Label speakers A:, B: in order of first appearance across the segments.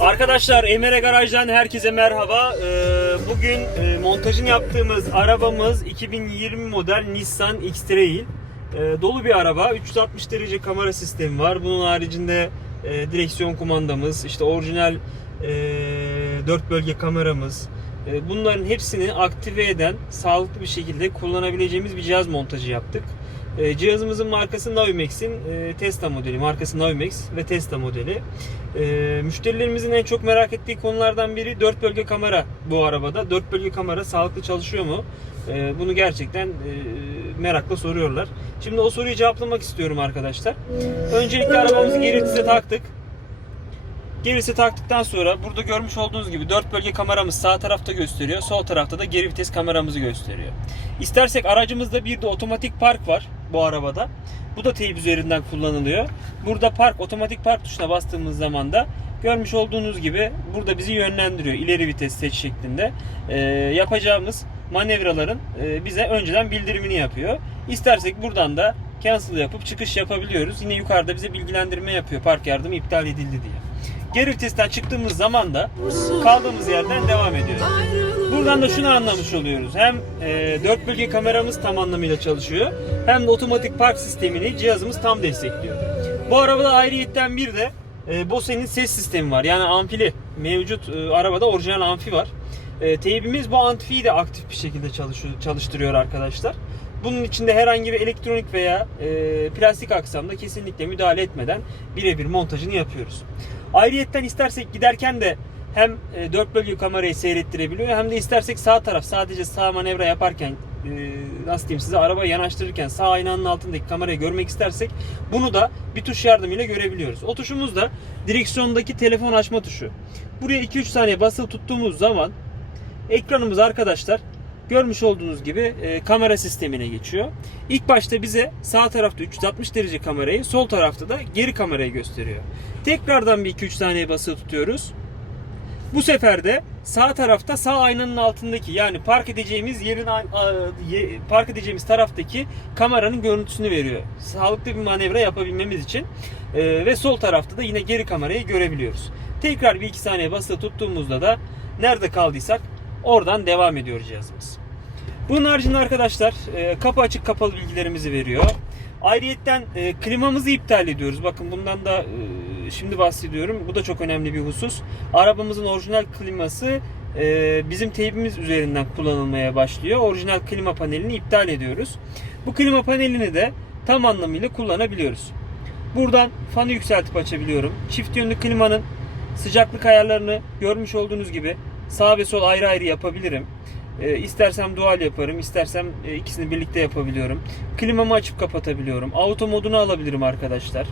A: Arkadaşlar Emre Garaj'dan herkese merhaba. Ee, Bugün e, montajını yaptığımız arabamız 2020 model Nissan X-Trail. Ee, Dolu bir araba. 360 derece kamera sistemi var. Bunun haricinde e, direksiyon kumandamız, işte orijinal 4 bölge kameramız. e, Bunların hepsini aktive eden, sağlıklı bir şekilde kullanabileceğimiz bir cihaz montajı yaptık. E, Cihazımızın markası Navimax'in e, Tesla modeli. Markası Navimax ve Tesla modeli. E, Müşterilerimizin en çok merak ettiği konulardan biri 4 bölge kamera bu arabada. 4 bölge kamera sağlıklı çalışıyor mu? E, Bunu gerçekten e, merakla soruyorlar. Şimdi o soruyu cevaplamak istiyorum arkadaşlar. Öncelikle arabamızı geri taktık. Gerisi taktıktan sonra burada görmüş olduğunuz gibi 4 bölge kameramız sağ tarafta gösteriyor. Sol tarafta da geri vites kameramızı gösteriyor. İstersek aracımızda bir de otomatik park var bu arabada. Bu da teyip üzerinden kullanılıyor. Burada park, otomatik park tuşuna bastığımız zaman da görmüş olduğunuz gibi burada bizi yönlendiriyor. İleri vites seç şeklinde. Ee, yapacağımız manevraların e, bize önceden bildirimini yapıyor. İstersek buradan da cancel yapıp çıkış yapabiliyoruz. Yine yukarıda bize bilgilendirme yapıyor. Park yardımı iptal edildi diye. Geri vitesten çıktığımız zaman da kaldığımız yerden devam ediyoruz. Buradan da şunu anlamış oluyoruz. Hem e, 4 bölge kameramız tam anlamıyla çalışıyor. Hem de otomatik park sistemini cihazımız tam destekliyor. Bu arabada ayrıyetten bir de e, Bose'nin ses sistemi var. Yani amfili mevcut e, arabada orijinal amfi var. E, teybimiz bu amfiyi de aktif bir şekilde çalışıyor, çalıştırıyor arkadaşlar. Bunun içinde herhangi bir elektronik veya e, plastik aksamda kesinlikle müdahale etmeden birebir montajını yapıyoruz. Ayrıyetten istersek giderken de hem e, 4 bölge kamerayı seyrettirebiliyor hem de istersek sağ taraf sadece sağ manevra yaparken e, nasıl diyeyim size arabayı yanaştırırken sağ aynanın altındaki kamerayı görmek istersek bunu da bir tuş yardımıyla görebiliyoruz. O tuşumuz da direksiyondaki telefon açma tuşu. Buraya 2-3 saniye basılı tuttuğumuz zaman ekranımız arkadaşlar görmüş olduğunuz gibi e, kamera sistemine geçiyor. İlk başta bize sağ tarafta 360 derece kamerayı, sol tarafta da geri kamerayı gösteriyor. Tekrardan bir 2-3 saniye basılı tutuyoruz. Bu sefer de sağ tarafta sağ aynanın altındaki yani park edeceğimiz yerin park edeceğimiz taraftaki kameranın görüntüsünü veriyor. Sağlıklı bir manevra yapabilmemiz için. E, ve sol tarafta da yine geri kamerayı görebiliyoruz. Tekrar bir iki saniye basılı tuttuğumuzda da nerede kaldıysak oradan devam ediyor cihazımız. Bunun haricinde arkadaşlar e, kapı açık kapalı bilgilerimizi veriyor. Ayrıyetten e, klimamızı iptal ediyoruz. Bakın bundan da e, şimdi bahsediyorum. Bu da çok önemli bir husus. Arabamızın orijinal kliması e, bizim teybimiz üzerinden kullanılmaya başlıyor. Orijinal klima panelini iptal ediyoruz. Bu klima panelini de tam anlamıyla kullanabiliyoruz. Buradan fanı yükseltip açabiliyorum. Çift yönlü klimanın sıcaklık ayarlarını görmüş olduğunuz gibi sağ ve sol ayrı ayrı yapabilirim. E, istersem dual yaparım, istersem e, ikisini birlikte yapabiliyorum. Klimamı açıp kapatabiliyorum. Auto modunu alabilirim arkadaşlar.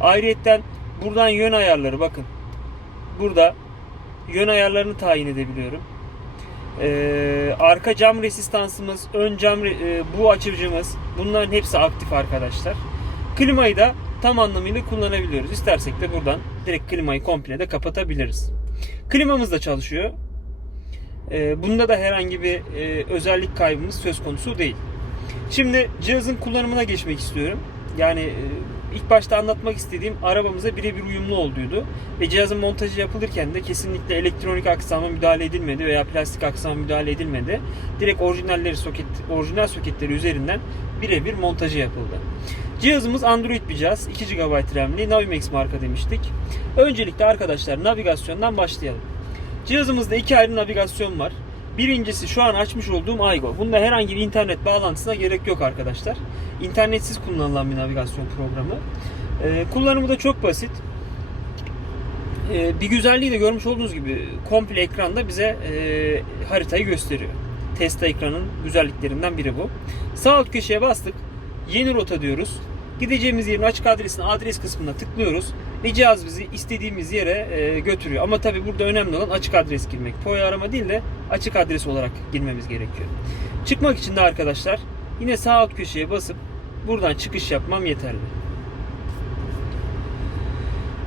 A: Ayrıyetten buradan yön ayarları bakın. Burada yön ayarlarını tayin edebiliyorum. E, arka cam resistansımız, ön cam e, bu açıcımız bunların hepsi aktif arkadaşlar. Klimayı da tam anlamıyla kullanabiliyoruz. İstersek de buradan direkt klimayı komple de kapatabiliriz. Klimamız da çalışıyor. Ee, Bunda da herhangi bir e, özellik kaybımız söz konusu değil. Şimdi cihazın kullanımına geçmek istiyorum. Yani e, ilk başta anlatmak istediğim arabamıza birebir uyumlu olduğuydu. Ve cihazın montajı yapılırken de kesinlikle elektronik aksama müdahale edilmedi veya plastik aksama müdahale edilmedi. Direkt orijinalleri soket, orijinal soketleri üzerinden birebir montajı yapıldı. Cihazımız Android bir cihaz. 2 GB RAM'li Navimax marka demiştik. Öncelikle arkadaşlar navigasyondan başlayalım. Cihazımızda iki ayrı navigasyon var. Birincisi şu an açmış olduğum Aygo. Bunda herhangi bir internet bağlantısına gerek yok arkadaşlar. İnternetsiz kullanılan bir navigasyon programı. Ee, kullanımı da çok basit. Ee, bir güzelliği de görmüş olduğunuz gibi komple ekranda bize e, haritayı gösteriyor. Tesla ekranın güzelliklerinden biri bu. Sağ alt köşeye bastık. Yeni rota diyoruz. Gideceğimiz yerin açık adresine adres kısmına tıklıyoruz ve cihaz bizi istediğimiz yere e, götürüyor. Ama tabi burada önemli olan açık adres girmek. POI arama değil de açık adres olarak girmemiz gerekiyor. Çıkmak için de arkadaşlar yine sağ alt köşeye basıp buradan çıkış yapmam yeterli.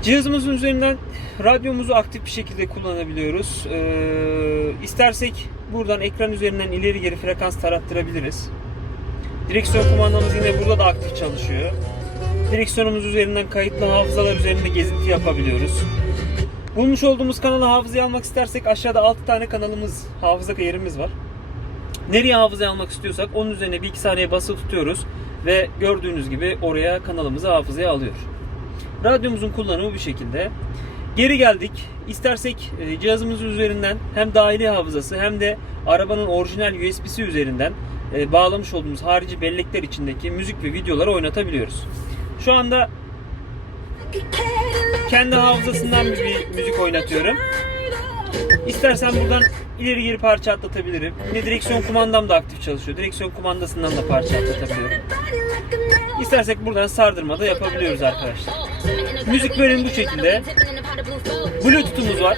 A: Cihazımızın üzerinden radyomuzu aktif bir şekilde kullanabiliyoruz. Ee, istersek buradan ekran üzerinden ileri geri frekans tarattırabiliriz. Direksiyon kumandamız yine burada da aktif çalışıyor. Direksiyonumuz üzerinden kayıtlı hafızalar üzerinde gezinti yapabiliyoruz. Bulmuş olduğumuz kanalı hafızaya almak istersek aşağıda 6 tane kanalımız, hafıza yerimiz var. Nereye hafızaya almak istiyorsak onun üzerine bir iki saniye basılı tutuyoruz ve gördüğünüz gibi oraya kanalımızı hafızaya alıyor. Radyomuzun kullanımı bu şekilde. Geri geldik. İstersek e, cihazımızın üzerinden hem dahili hafızası hem de arabanın orijinal USB'si üzerinden e, bağlamış olduğumuz harici bellekler içindeki müzik ve videoları oynatabiliyoruz. Şu anda kendi hafızasından bir müzik oynatıyorum. İstersen buradan ileri geri parça atlatabilirim. Yine direksiyon kumandam da aktif çalışıyor. Direksiyon kumandasından da parça atlatabiliyorum. İstersek buradan sardırma da yapabiliyoruz arkadaşlar. Müzik bölümü bu şekilde. Bluetooth'umuz var.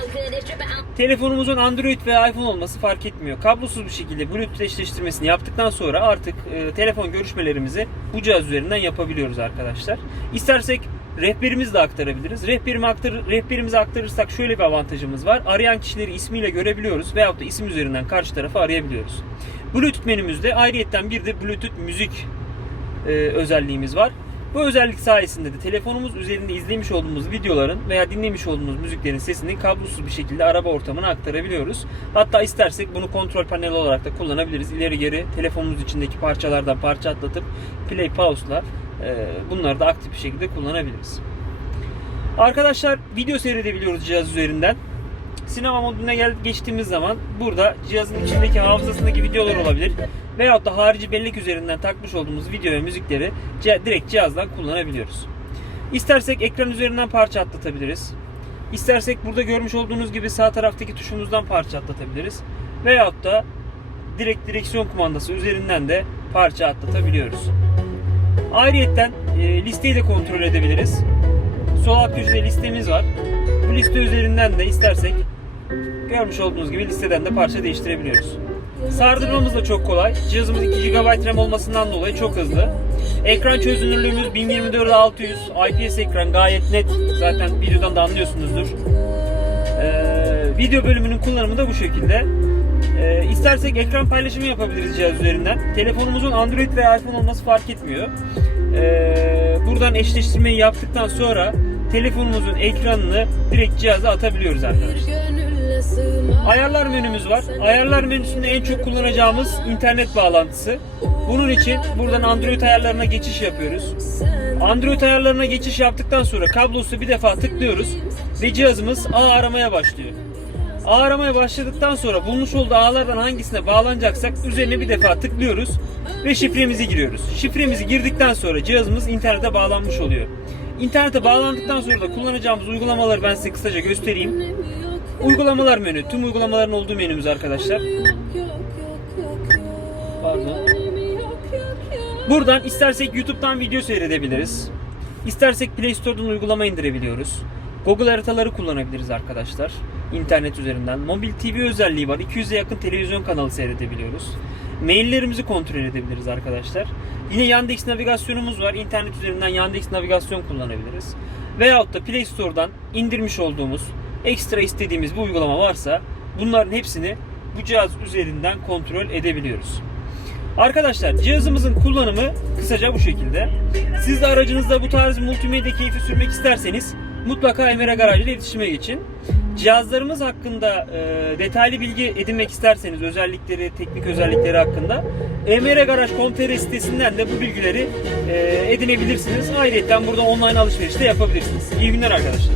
A: Telefonumuzun Android veya iPhone olması fark etmiyor. Kablosuz bir şekilde Bluetooth eşleştirmesini yaptıktan sonra artık e, telefon görüşmelerimizi bu cihaz üzerinden yapabiliyoruz arkadaşlar. İstersek rehberimizi de aktarabiliriz. Rehberimi aktar, rehberimizi aktarırsak şöyle bir avantajımız var. Arayan kişileri ismiyle görebiliyoruz veyahut da isim üzerinden karşı tarafı arayabiliyoruz. Bluetooth menümüzde ayrıyetten bir de Bluetooth müzik e, özelliğimiz var. Bu özellik sayesinde de telefonumuz üzerinde izlemiş olduğumuz videoların veya dinlemiş olduğumuz müziklerin sesini kablosuz bir şekilde araba ortamına aktarabiliyoruz. Hatta istersek bunu kontrol paneli olarak da kullanabiliriz. İleri geri telefonumuz içindeki parçalardan parça atlatıp play pause'lar e, bunları da aktif bir şekilde kullanabiliriz. Arkadaşlar video seyredebiliyoruz cihaz üzerinden. Sinema moduna gel geçtiğimiz zaman burada cihazın içindeki hafızasındaki videolar olabilir. Veyahut da harici bellek üzerinden takmış olduğumuz video ve müzikleri direkt cihazdan kullanabiliyoruz. İstersek ekran üzerinden parça atlatabiliriz. İstersek burada görmüş olduğunuz gibi sağ taraftaki tuşumuzdan parça atlatabiliriz. Veyahut da direkt direksiyon kumandası üzerinden de parça atlatabiliyoruz. Ayrıyetten e, listeyi de kontrol edebiliriz. Sol alt köşede listemiz var. Bu liste üzerinden de istersek görmüş olduğunuz gibi listeden de parça değiştirebiliyoruz. Sardırmamız da çok kolay. Cihazımız 2 GB RAM olmasından dolayı çok hızlı. Ekran çözünürlüğümüz 1024 600 IPS ekran gayet net. Zaten videodan da anlıyorsunuzdur. Ee, video bölümünün kullanımı da bu şekilde. Ee, istersek ekran paylaşımı yapabiliriz cihaz üzerinden. Telefonumuzun Android veya iPhone olması fark etmiyor. Ee, buradan eşleştirmeyi yaptıktan sonra telefonumuzun ekranını direkt cihaza atabiliyoruz arkadaşlar. Ayarlar menümüz var. Ayarlar menüsünde en çok kullanacağımız internet bağlantısı. Bunun için buradan Android ayarlarına geçiş yapıyoruz. Android ayarlarına geçiş yaptıktan sonra kablosu bir defa tıklıyoruz ve cihazımız ağ aramaya başlıyor. Ağ aramaya başladıktan sonra bulmuş olduğu ağlardan hangisine bağlanacaksak üzerine bir defa tıklıyoruz ve şifremizi giriyoruz. Şifremizi girdikten sonra cihazımız internete bağlanmış oluyor. İnternete bağlandıktan sonra da kullanacağımız uygulamaları ben size kısaca göstereyim. Uygulamalar menü. Tüm uygulamaların olduğu menümüz arkadaşlar. Pardon. Buradan istersek YouTube'dan video seyredebiliriz. İstersek Play Store'dan uygulama indirebiliyoruz. Google haritaları kullanabiliriz arkadaşlar. İnternet üzerinden. Mobil TV özelliği var. 200'e yakın televizyon kanalı seyredebiliyoruz. Maillerimizi kontrol edebiliriz arkadaşlar. Yine Yandex navigasyonumuz var. İnternet üzerinden Yandex navigasyon kullanabiliriz. Veyahut da Play Store'dan indirmiş olduğumuz ekstra istediğimiz bir uygulama varsa bunların hepsini bu cihaz üzerinden kontrol edebiliyoruz. Arkadaşlar cihazımızın kullanımı kısaca bu şekilde. Siz de aracınızda bu tarz multimedya keyfi sürmek isterseniz mutlaka Emre Garaj ile iletişime geçin. Cihazlarımız hakkında e, detaylı bilgi edinmek isterseniz özellikleri, teknik özellikleri hakkında emregaraj.com.tr sitesinden de bu bilgileri e, edinebilirsiniz. Ayrıca burada online alışveriş de yapabilirsiniz. İyi günler arkadaşlar.